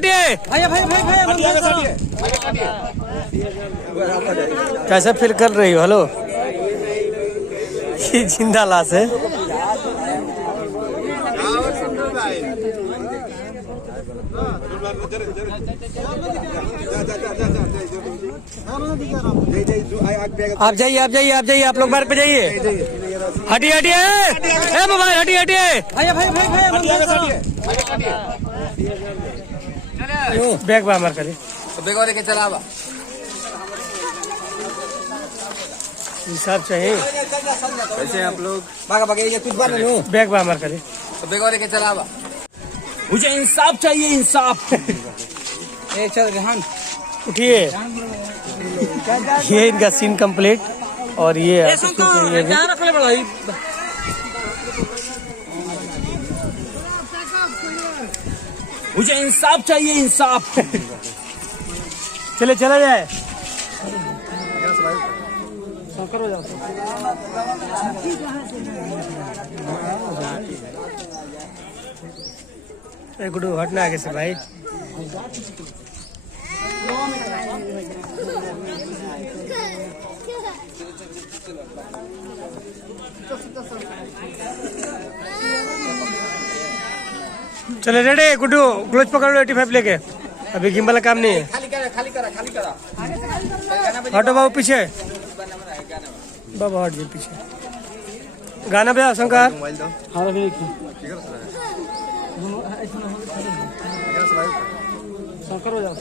हटिए। कैसे फील कर रही हो? हेलो, ये जिंदा लाश है। आप जाइए, आप जाइए, आप जाइए, आप लोग बाहर पे जाइए। हटिए हटिए, मोबाइल हटिए हटिए। बैग बाहर करे, बैग लेके चला बा। इंसाफ चाहिए। कैसे आप लोग? ये कुछ बात नहीं। बैग बाहर करे, बैग लेके चला बा। मुझे इंसाफ चाहिए, इंसाफ। चल रेहान उठिए। ये इनका सीन कंप्लीट और ये मुझे इंसाफ चाहिए, इंसाफ। चले चला जाए। गुड्डू हटना आगे से भाई। चले रेडी गुड्डू, ग्लोच पकड़ लो 85 लेके। अभी गिम्बल का काम नहीं है। खाली करा। हटो बाबू पीछे, बाबू हट जी पीछे। गाना बजा शंकर। शंकर हो जाओ,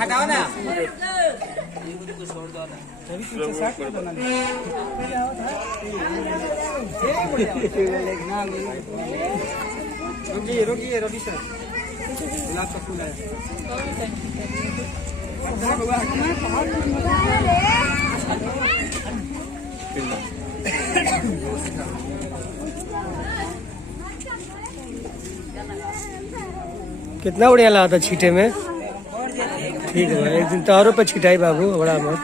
हटाओ ना। रोकिए सर, गुलाब का फूल है। कितना बढ़िया लगा था छीटे में। ठीक है, एक दिन तारों पे छिटाई बाबू, बड़ा मत।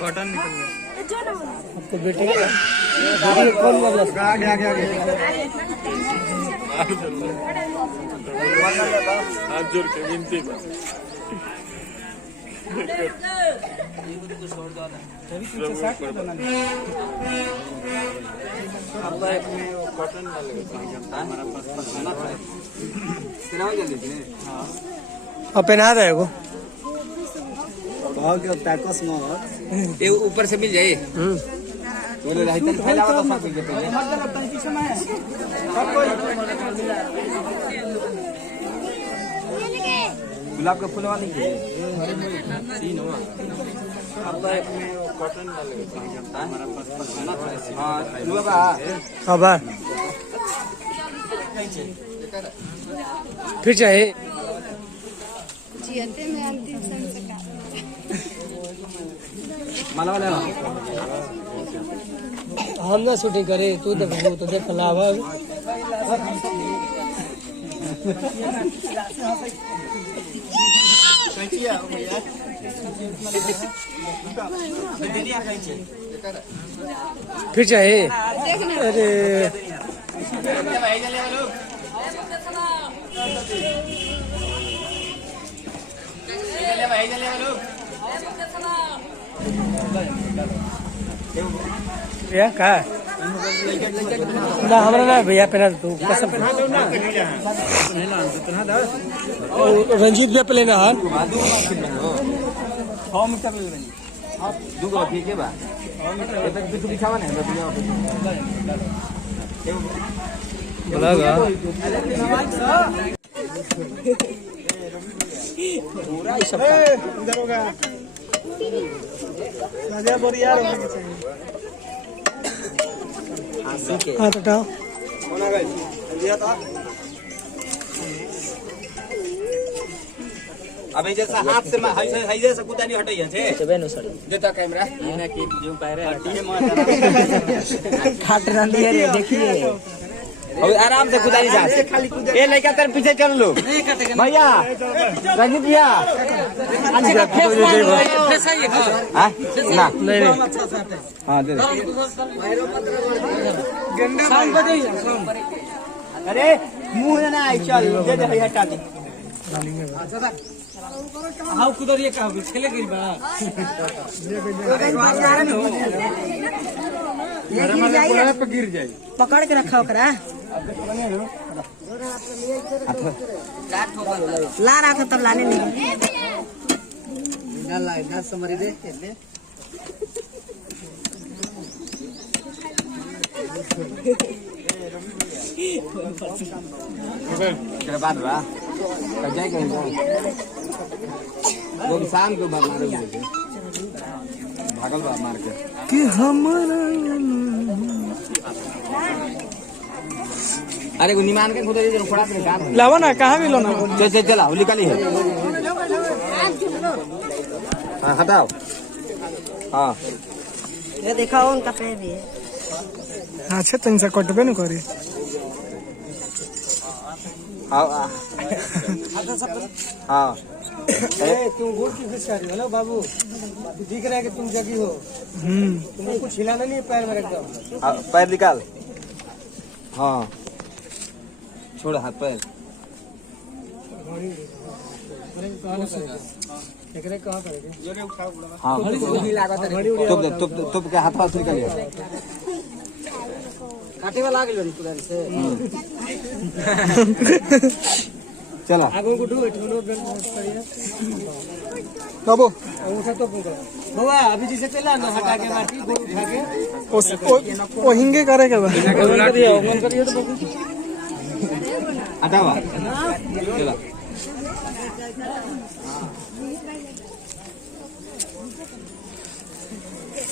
कॉटन निकल गया आपको बेटे कौन बोला? आगे हाथ जोड़ के विनती बस। कॉटन और पहना दे को ये ऊपर से मिल जाए। बोले राइतन फैलावा तो सब के पहले गुलाब का फूल वाली है। तीन हुआ अब कॉटन डालेगा हमारा पास। हां रुआ अब फिर चाहिए जीते में अंतिम संस्कार। माला वाला हम ना शूटिंग करे, तू तो देख लावा। फिर चाहिए। अरे भैया कहा ना हमारा ना भैया पहना तू कसम। रंजीत भैया पे लेना हाल 6 मीटर ले लेंगे। आप दूगो ठीक है बा। ये तक भी दिखावा नहीं भैया बोलागा पूरा ये सब इधर होगा राजा बोरिया होने के चाहिए। हाथ उठाओ। होना गई लिया था। अब जैसा हाथ से हाई जैसा कुदा नहीं हटाइए थे तबे न सर देता कैमरा इने की जो कह रहे हटिए मत काट रही है रे। देखिए अभी आराम से कुदारी जा ये लड़का तेरे पीछे चल लो भैया रंजीत भैया ना हाँ दे अरे मुँह ना आई चल दे दे भैया टाटी हाउ कुदर ये का खेले गिर बा पे गिर जाए पकड़ के रखा ओकरा ला रहा था तब लाने नहीं समरी दे के बाद बा जाए कहीं वो शाम को मार भागल बा मार के कि हमारा अरे वो निमान के खुद इधर खड़ा कर काम लावा ना कहाँ मिलो ना चल चल चला होली काली है हाँ हटाओ हाँ ये देखा उनका पैर भी है अच्छा तुम से कटबे न करे हाँ हाँ तुम गुड़ की फिश खा रही हो ना बाबू दिख रहा है कि तुम जगी हो तुमको कुछ हिलाना नहीं है पैर में एकदम पैर निकाल हाँ छोड़ हाथ पैर कहाँ करेंगे हाँ तुम के हाथ हाथ निकालिए काटे वाला आ गए कुदारी से चला आगो को ढूंढ बाबू उठा तो बाबा अभी जैसे चला ना हटा के माटी गोड़ उठा के ओ हिंगे करे के बा मन करिए तो बाबू हटावा चला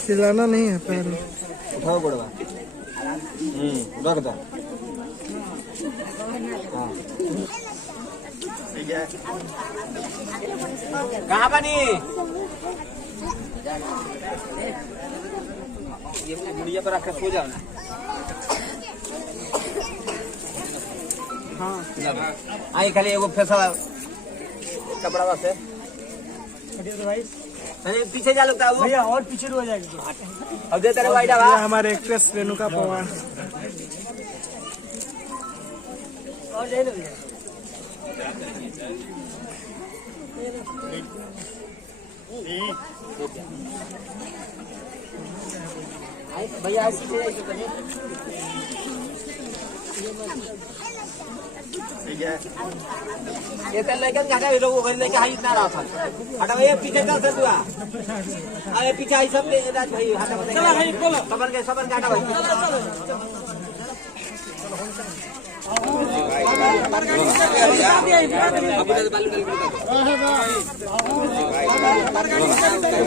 हिलाना नहीं है पैर उठाओ गोड़वा रख दो कहाँ बनी ये गुड़िया पर रख सो जाओ ना हाँ आई खाली एगो फैसा कपड़ा से भाई अरे पीछे जा लगता है वो भैया और पीछे हो जाएगा अब दे तेरे वाइडा ये हमारे एक्ट्रेस रेणुका पवार और ले लो भैया ऐसी ये कल लेकर घाटा लोगों को लेके हाई इतना रहा था हटा ये पीछे चल से दुआ अरे पीछे आई सब राज भाई हटा चला भाई बोलो सबर के हटा भाई